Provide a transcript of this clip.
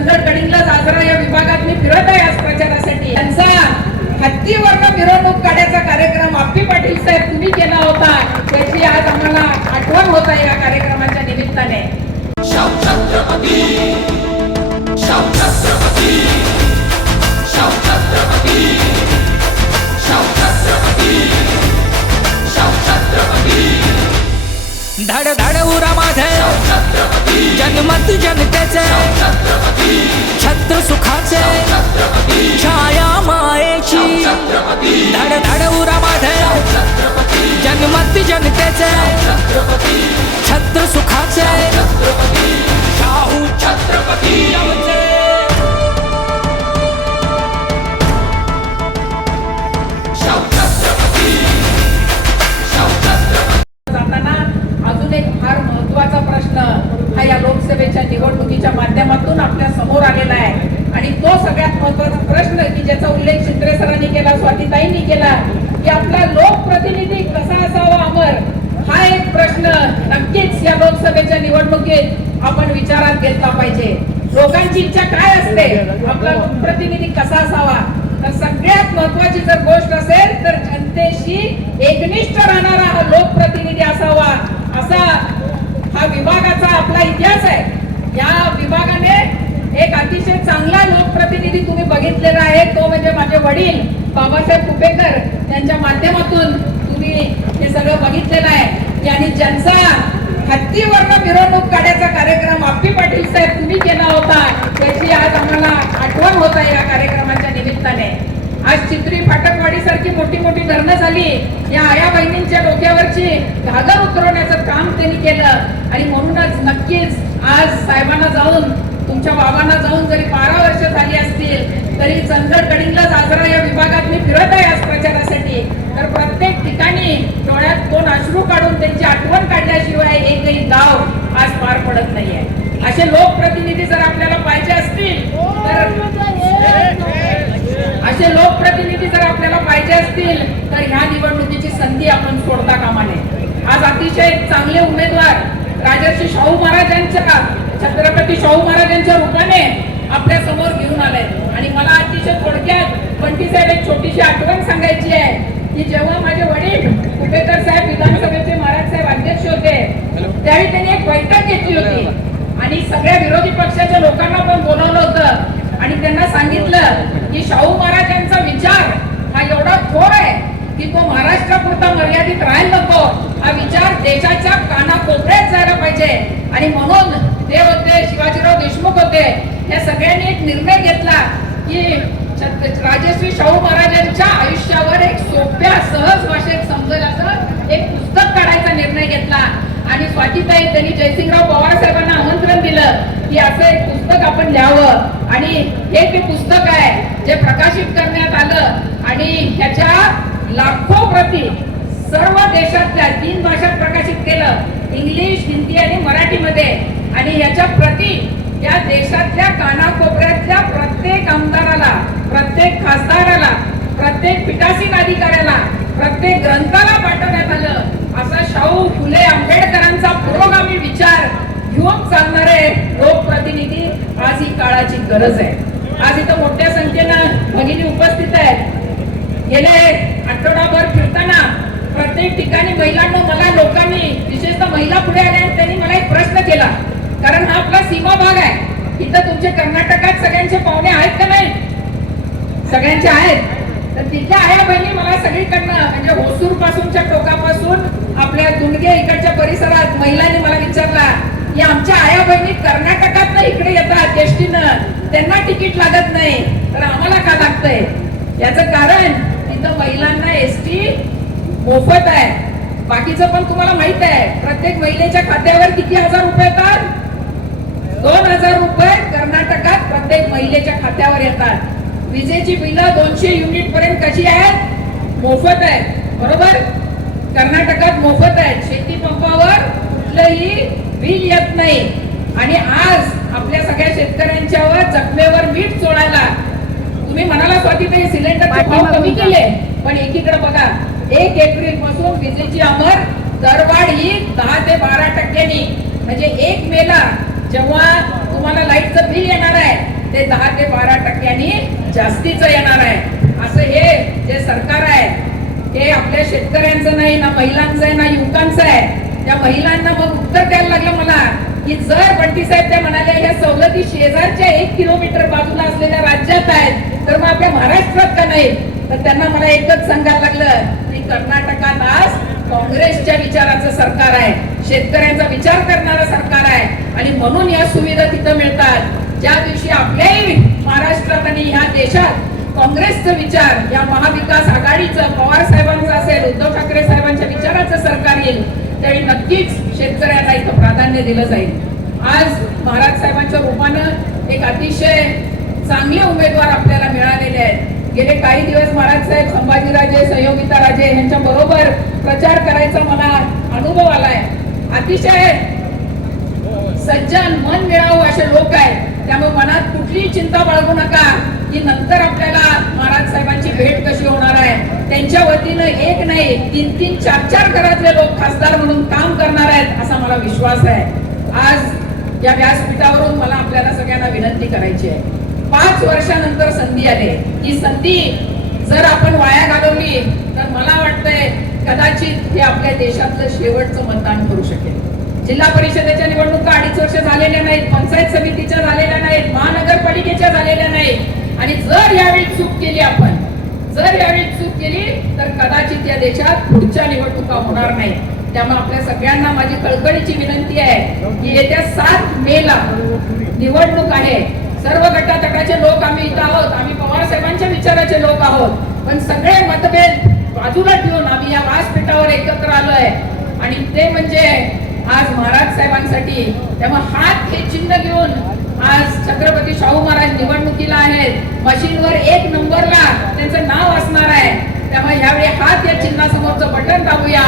चंदगड गडिंगला आजरा या विभागात मी फिरत आहे आज प्रचारासाठी. त्यांचा हत्तीवरनं मिरवणूक काढायचा कार्यक्रम आप्पी पाटील साहेब तुम्ही केला होता. त्याची आज आम्हाला आठवण होत आहे या कार्यक्रमाच्या निमित्ताने. धड धड उरा माझे जनमत जनतेचे. फार महत्त्वाचा प्रश्न हा या लोकसभेच्या निवडणुकीच्या माध्यमातून आपल्यासमोर आलेला आहे. आणि तो सगळ्यात महत्त्वाचा प्रश्न की ज्याचा उल्लेख शिंदे सरांनी केला स्वातीताईंनी केला की आपला लोकप्रतिनिधी कसा असावा अमर? हा एक प्रश्न नक्कीच या लोकसभेच्या निवडणुकीत आपण विचारात घेतला पाहिजे. लोकांची इच्छा काय असते? आपला प्रतिनिधी कसा असावा? तर सगळ्यात महत्वाची जर गोष्ट असेल तर जनतेशी एकनिष्ठ राहणारा हा लोकप्रतिनिधी असावा. असा हा विभागाचा आपला इतिहास आहे. या विभागाने एक अतिशय चांगला लोकप्रतिनिधी तुम्ही बघितलेला आहे. तो म्हणजे माझे वडील बाबासाहेब कुपेकर. यांच्या माध्यमातून तुम्ही हे सगळं बघितलेलं आहे. आणि ज्यांचा हत्तीवरनं मिरवणूक काढायचा कार्यक्रम आप्पी पाटील साहेब तुम्ही केला होता त्याची आज आम्हाला आठवण होत आहे या कार्यक्रमाच्या निमित्ताने. आज चित्री फाटकवाडी सारखी मोठी मोठी धरणं झाली. या आया बहिणींच्या डोक्यावरची घागर उतरवण्याचं काम त्यांनी केलं. आणि म्हणूनच नक्कीच आज साहेबांना जाऊन तुमच्या बाबांना जाऊन जरी बारा वर्ष झाली असतील तरी चंदगड गडिंगला आजरा या विभागात मी फिरत आहे आज प्रचारासाठी. तर प्रत्येक ठिकाणी डोळ्यात दोन अश्रू काढून त्यांची आठवण काढल्याशिवाय एकही गाव आज पार पडत नाहीये. असे लोकप्रतिनिधी जर आपल्याला पाहिजे असतील तर असे लोकप्रतिनिधी जर आपल्याला पाहिजे असतील तर ह्या निवडणुकीची संधी आपण सोडता कामा नये. आज अतिशय चांगले उमेदवार राजर्षी शाहू महाराजांच्या छत्रपती शाहू महाराजांच्या रूपाने आपल्यासमोर घेऊन आले. आणि मला अतिशय थोडक्यात बंटी साहेब एक छोटीशी आठवण सांगायची आहे की जेव्हा माझे वडील कुपेकर साहेब विधानसभेचे महाराज साहेब अध्यक्ष होते त्यावेळी त्यांनी एक बैठक घेतली होती. आणि सगळ्या विरोधी पक्षाच्या लोकांना पण बोलावलं होतं. आणि त्यांना सांगितलं की शाहू महाराजांचं विचार हा एवढा थोर आहे की तो महाराष्ट्रापुरता मर्यादित राहायला नको हा विचार देशाच्या कानाकोपऱ्यात जायला पाहिजे आणि म्हणून ते होते शिवाजीराव देशमुख होते या सगळ्यांनी एक निर्णय घेतला की राजश्री शाहू महाराजांच्या आयुष्यावर एक सोप्या सहज भाषेत समजेल असं एक पुस्तक काढायचा निर्णय घेतला. आणि स्वातीताई त्यांनी जयसिंगराव पवार साहेबांना आमंत्रण दिलं की असं एक पुस्तक आपण लिहावं आणि हे ते पुस्तक आहे जे प्रकाशित करण्यात आलं आणि ह्याच्या लाखो प्रती सर्व देशातल्या तीन भाषात प्रकाशित केलं इंग्लिश हिंदी आणि मराठीमध्ये. आणि याच्या प्रती या देशातल्या कानाकोपऱ्यातल्या प्रत्येक आमदाराला प्रत्येक खासदाराला प्रत्येक पीठासीन अधिकाऱ्याला प्रत्येक ग्रंथाला पाठवण्यात आलं. असा शाहू फुले आंबेडकरांचा पुरोगामी विचार घेऊन चालणारे लोकप्रतिनिधी आज ही काळाची गरज आहे. आज इथं मोठ्या संख्येनं भगिनी उपस्थित आहेत. गेले आठवडाभर फिरताना प्रत्येक ठिकाणी महिलांना मला लोकांनी विशेषतः महिला पुढे आल्या आणि त्यांनी मला एक प्रश्न केला. कारण हा आपला सीमा भाग आहे. इथं तुमचे कर्नाटकात सगळ्यांचे पाहुणे आहेत का नाही? सगळ्यांचे आहेत. तर तिथल्या आया बहिणी मला सगळीकडनं म्हणजे होसूर पासूनच्या टोकापासून आपल्या दुंडगे इकडच्या परिसरात महिलांनी मला विचारला की आमच्या आया बहिणी कर्नाटकात इकडे येतात एसटीनं त्यांना तिकीट लागत नाही. तर आम्हाला का लागतंय? याचं कारण तिथं महिलांना एसटी मोफत आहे. बाकीचं पण तुम्हाला माहीत आहे. प्रत्येक महिलेच्या खात्यावर किती हजार रुपये येतात? दोन हजार रुपये कर्नाटकात प्रत्येक महिलेच्या खात्यावर येतात. विजेची बिलं दोनशे युनिट पर्यंत कशी आहेत? मोफत आहे बरोबर? कर्नाटकात मोफत आहेत. शेती पंपावर कुठलंही बिल येत नाही. आणि आज आपल्या सगळ्या शेतकऱ्यांच्यावर जखमेवर मीठ चोळायला. तुम्ही म्हणाला स्वातीताई सिलेंडरचे भाव कमी केले. पण एकीकडे बघा एक एप्रिलपासून विजेची अमर दरवाढ ही दहा ते बारा टक्क्यांनी. म्हणजे एक मेला जेव्हा तुम्हाला लाईटचं बिल येणार आहे ते दहा ते बारा टक्क्यांनी जास्तीचं येणार आहे. असं हे जे सरकार आहे हे आपल्या शेतकऱ्यांचं नाही ना महिलांचं आहे ना युवकांचं आहे. त्या महिलांना मग उत्तर द्यायला लागलं मला की जर बंटी साहेब त्या म्हणाले या सवलती शेजारच्या एक किलोमीटर बाजूला असलेल्या राज्यात आहेत तर मग आपल्या महाराष्ट्रात का नाही? तर त्यांना मला एकच सांगायला लागलं कर्नाटकालाच कर्नाटकात आज काँग्रेसच्या विचाराचं सरकार आहे. शेतकऱ्यांचा विचार करणारं सरकार आहे. आणि म्हणून या सुविधा तिथं मिळतात. ज्या दिवशी आपल्याही महाराष्ट्रात आणि ह्या देशात काँग्रेसचा विचार या महाविकास आघाडीचं पवार साहेबांचं असेल उद्धव ठाकरे साहेबांच्या विचाराचं सरकार येईल त्यावेळी नक्कीच शेतकऱ्यांना इथं प्राधान्य दिलं जाईल. आज महाराज साहेबांच्या रूपानं एक अतिशय चांगले उमेदवार आपल्याला मिळालेले आहेत. गेले काही दिवस महाराज साहेब संभाजीराजे संयोगिता राजे यांच्या बरोबर प्रचार करायचा मला अनुभव आलाय. अतिशय सज्जन मन मिळावं असे लोक आहेत. त्यामुळे मनात कुठलीही चिंता बाळगू नका की नंतर आपल्याला महाराज साहेबांची भेट कशी होणार आहे. त्यांच्या वतीनं एक नाही तीन तीन चार चार घरातले लोक खासदार म्हणून काम करणार आहेत असा मला विश्वास आहे. आज या व्यासपीठावरून मला आपल्याला सगळ्यांना विनंती करायची आहे. पाच वर्षानंतर संधी आली. ही संधी जर आपण वाया घालवली तर मला वाटतंय कदाचित हे आपल्या देशातलं शेवटचं मतदान करू शकेल. जिल्हा परिषदेच्या निवडणुका अडीच वर्ष झालेल्या नाहीत पंचायत समितीच्या झालेल्या नाहीत महानगरपालिकेच्या झालेल्या नाहीत. आणि जर यावेळी चूक केली आपण जर यावेळी चूक केली तर कदाचित या देशात पुढच्या निवडणुका होणार नाही त्यामुळे आपल्या सगळ्यांना माझी कळकळीची विनंती आहे की येत्या सात मे ला निवडणूक आहे. सर्व गटातटाचे लोक आम्ही इथं आहोत. आम्ही पवार साहेबांच्या विचाराचे लोक आहोत. पण सगळे मतभेद बाजूला ठेवून आम्ही या व्यासपीठावर एकत्र आलोय. आणि ते म्हणजे आज महाराज साहेबांसाठी त्यामुळे हात हे चिन्ह घेऊन आज छत्रपती शाहू महाराज निवडणुकीला आहेत. मशीनवर एक नंबरला त्यांचं नाव असणार आहे. त्यामुळे ह्यावेळी हात या चिन्हासमोरचं बटन दाबूया.